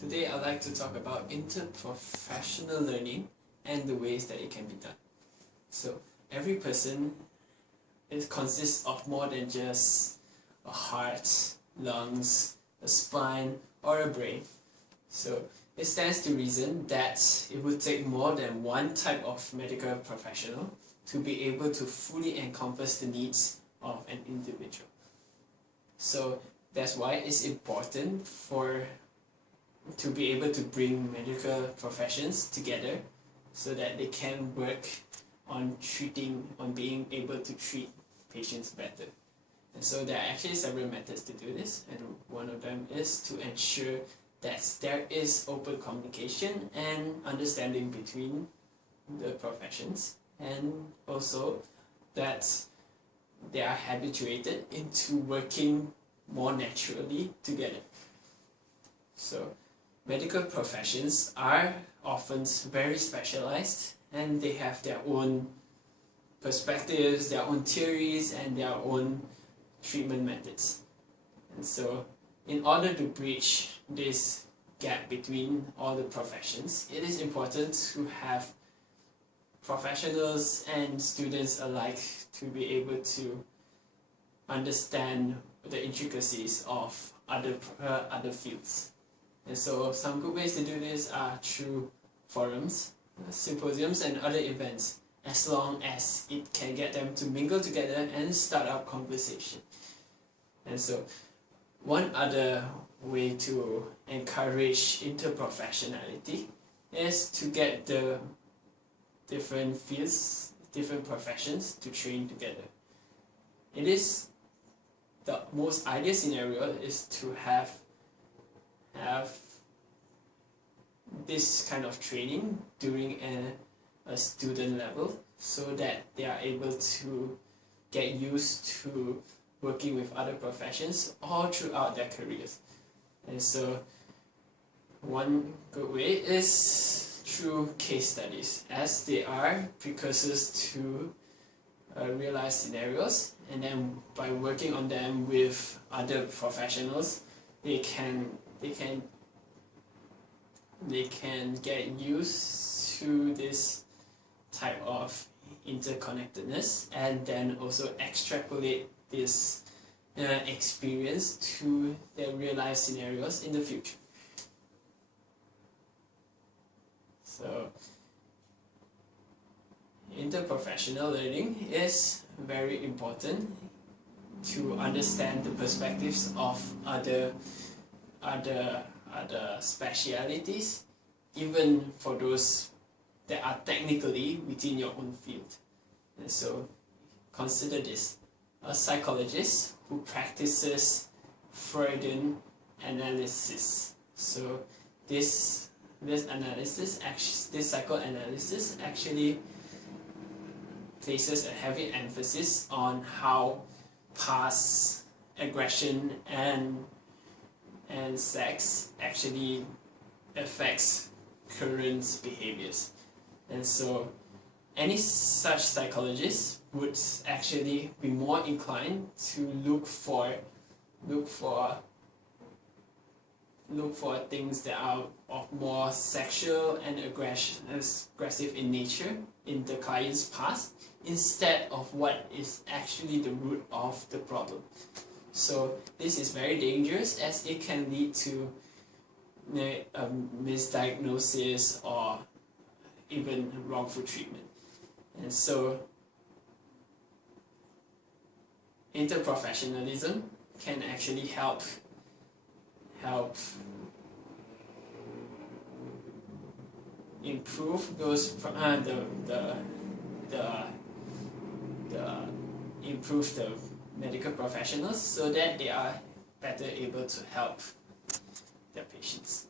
Today I'd like to talk about interprofessional learning and the ways that it can be done. So every person consists of more than just a heart, lungs, a spine or a brain. So it stands to reason that it would take more than one type of medical professional to be able to fully encompass the needs of an individual. So that's why it's important to be able to bring medical professions together so that they can work on being able to treat patients better. And so there are actually several methods to do this, and one of them is to ensure that there is open communication and understanding between the professions, and also that they are habituated into working more naturally together. So medical professions are often very specialized, and they have their own perspectives, their own theories, and their own treatment methods. And so in order to bridge this gap between all the professions, it is important to have professionals and students alike to be able to understand the intricacies of other fields. And so some good ways to do this are through forums, symposiums and other events, as long as it can get them to mingle together and start up conversation. And so one other way to encourage interprofessionality is to get the different fields, different professions to train together. It is the most ideal scenario is to have this kind of training during a student level, so that they are able to get used to working with other professions all throughout their careers. And so one good way is through case studies, as they are precursors to real life scenarios, and then by working on them with other professionals, they can get used to this type of interconnectedness, and then also extrapolate this experience to their real life scenarios in the future. So interprofessional learning is very important to understand the perspectives of other specialities, even for those that are technically within your own field. And so consider this: a psychologist who practices Freudian analysis. So this psychoanalysis actually places a heavy emphasis on how past aggression and sex actually affects current behaviors. And so any such psychologist would actually be more inclined to look for things that are of more sexual and aggressive in nature in the client's past, instead of what is actually the root of the problem. So this is very dangerous, as it can lead to misdiagnosis or even wrongful treatment. And so interprofessionalism can actually help improve those improve the medical professionals, so that they are better able to help their patients.